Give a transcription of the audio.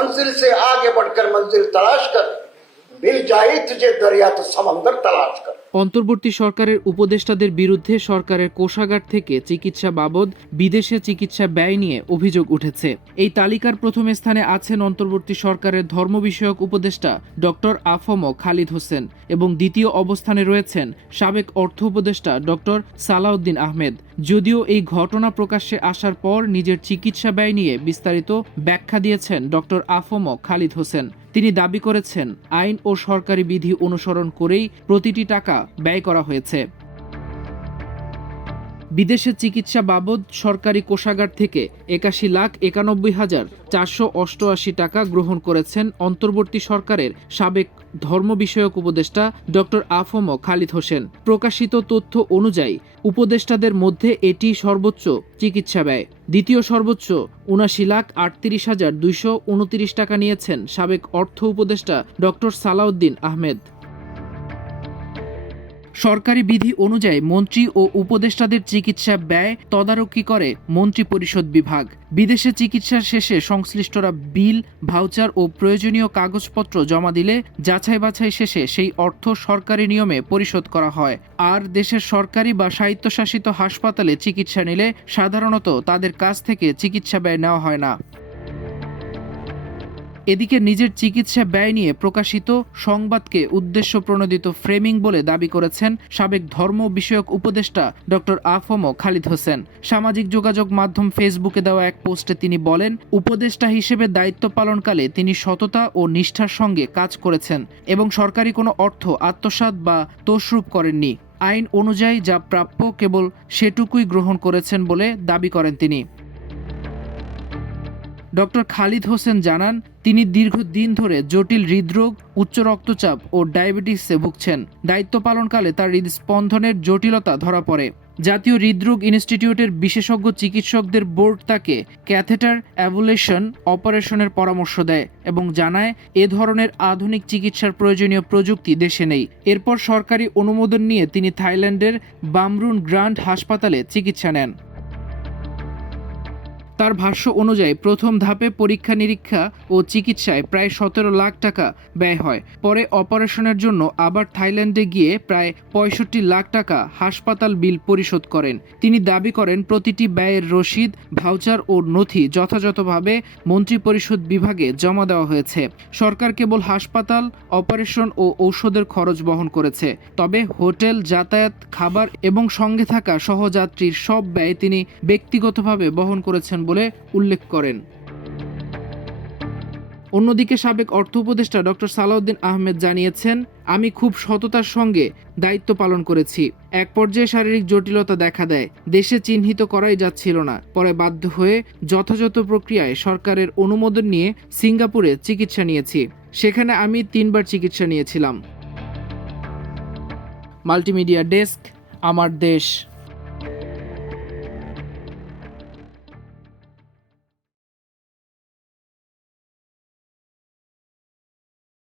मंजिल से आगे बढ़कर मंजिल तलाश कर, मिल जाए तुझे दरिया तो समंदर तलाश कर। অন্তর্বর্তী সরকারের উপদেষ্টাদের বিরুদ্ধে সরকারের কোষাগার থেকে চিকিৎসা বাবদ বিদেশে চিকিৎসা ব্যয় নিয়ে অভিযোগ উঠেছে। এই তালিকার প্রথম স্থানে আছেন অন্তর্বর্তী সরকারের ধর্ম বিষয়ক উপদেষ্টা ডক্টর আফম খালিদ হোসেন এবং দ্বিতীয় অবস্থানে রয়েছেন সাবেক অর্থ উপদেষ্টা ডক্টর সালাউদ্দিন আহমেদ। যদিও এই ঘটনা প্রকাশ্যে আসার পর নিজের চিকিৎসা ব্যয় নিয়ে বিস্তারিত ব্যাখ্যা দিয়েছেন ডক্টর আফম খালিদ হোসেন। তিনি দাবি করেছেন, আইন ও সরকারি বিধি অনুসরণ করেই প্রতিটি টাকা ব্যয় করা হয়েছে। বিদেশে চিকিৎসা বাবদ সরকারি কোষাগার থেকে ৮১,৯১,৪৮৮ টাকা গ্রহণ করেছেন অন্তর্বর্তী সরকারের সাবেক ধর্ম বিষয়ক উপদেষ্টা ডক্টর আফম খালিদ হোসেন। প্রকাশিত তথ্য অনুযায়ী উপদেষ্টাদের মধ্যে এটি সর্বোচ্চ চিকিৎসা ব্যয়। দ্বিতীয় সর্বোচ্চ ৭৯,৩৮,২২৯ টাকা নিয়েছেন সাবেক অর্থ উপদেষ্টা ডক্টর সালাউদ্দিন আহমেদ। সরকারি বিধি অনুযায়ী মন্ত্রী ও উপদেষ্টাদের চিকিৎসা ব্যয় তদারকি করে মন্ত্রী পরিষদ বিভাগ। বিদেশে চিকিৎসার শেষে সংশ্লিষ্টরা বিল, ভাউচার ও প্রয়োজনীয় কাগজপত্র জমা দিলে যাচাই বাছাই শেষে সেই অর্থ সরকারি নিয়মে পরিশোধ করা হয়। আর দেশের সরকারি বা স্বায়ত্তশাসিত হাসপাতালে চিকিৎসা নিলে সাধারণত তাদের কাছ থেকে চিকিৎসা ব্যয় নেওয়া হয় না। এদিকে নিজের চিকিৎসা ব্যয় নিয়ে প্রকাশিত সংবাদকে উদ্দেশ্য প্রণোদিত ফ্রেমিং বলে দাবি করেছেন সাবেক ধর্ম বিষয়ক উপদেষ্টা ডক্টর আফম খালিদ হোসেন। সামাজিক যোগাযোগ মাধ্যম ফেসবুকে দেওয়া এক পোস্টে তিনি বলেন, উপদেষ্টা হিসেবে দায়িত্ব পালনকালে তিনি সততা ও নিষ্ঠার সঙ্গে কাজ করেছেন এবং সরকারি কোনো অর্থ আত্মসাৎ বা তছরূপ করেননি। আইন অনুযায়ী যা প্রাপ্য কেবল সেটুকুই গ্রহণ করেছেন বলে দাবি করেন তিনি। ডক্টর খালিদ হোসেন জানান, তিনি দীর্ঘদিন ধরে জটিল হৃদরোগ, উচ্চ রক্তচাপ ও ডায়াবেটিসে ভুগছেন। দায়িত্ব পালনকালে তার হৃদস্পন্দনের জটিলতা ধরা পড়ে। জাতীয় হৃদরোগ ইনস্টিটিউটের বিশেষজ্ঞ চিকিৎসকদের বোর্ড তাকে ক্যাথেটার অ্যাবলেশন অপারেশনের পরামর্শ দেয় এবং জানায় এ ধরনের আধুনিক চিকিৎসার প্রয়োজনীয় প্রযুক্তি দেশে নেই। এরপর সরকারি অনুমোদন নিয়ে তিনি থাইল্যান্ডের বামরুন গ্রান্ড হাসপাতালে চিকিৎসা নেন। তার ভাষ্য অনুযায়ী প্রথম ধাপে পরীক্ষা নিরীক্ষা ও চিকিৎসায় প্রায় ১৭ লাখ টাকা ব্যয় হয়। পরে অপারেশনের জন্য আবার থাইল্যান্ডে গিয়ে প্রায় ৬৫ লাখ টাকা হাসপাতাল বিল পরিশোধ করেন। তিনি দাবি করেন প্রতিটি ব্যয়ের রসিদ, ভাউচার ও নথি যথাযথভাবে মন্ত্রিপরিষদ বিভাগে জমা দেওয়া হয়েছে। সরকার কেবল হাসপাতাল, অপারেশন ও ঔষধের খরচ বহন করেছে। তবে হোটেল, যাতায়াত, খাবার এবং সঙ্গে থাকা সহযাত্রীর সব ব্যয় তিনি ব্যক্তিগতভাবে বহন করেছেন বলে উল্লেখ করেন। অন্যদিকে সাবেক অর্থ উপদেষ্টা ডক্টর সালাউদ্দিন আহমেদ জানিয়েছেন, আমি খুব সততার সঙ্গে দায়িত্ব পালন করেছি। এক পর্যায়ে শারীরিক জটিলতা দেখা দেয়, দেশে চিহ্নিত করাই যাচ্ছিল না। পরে বাধ্য হয়ে যথাযথ প্রক্রিয়ায় সরকারের অনুমোদন নিয়ে সিঙ্গাপুরে চিকিৎসা নিয়েছি। সেখানে আমি ৩ বার চিকিৎসা নিয়েছিলাম। মাল্টিমিডিয়া ডেস্ক, আমার দেশ।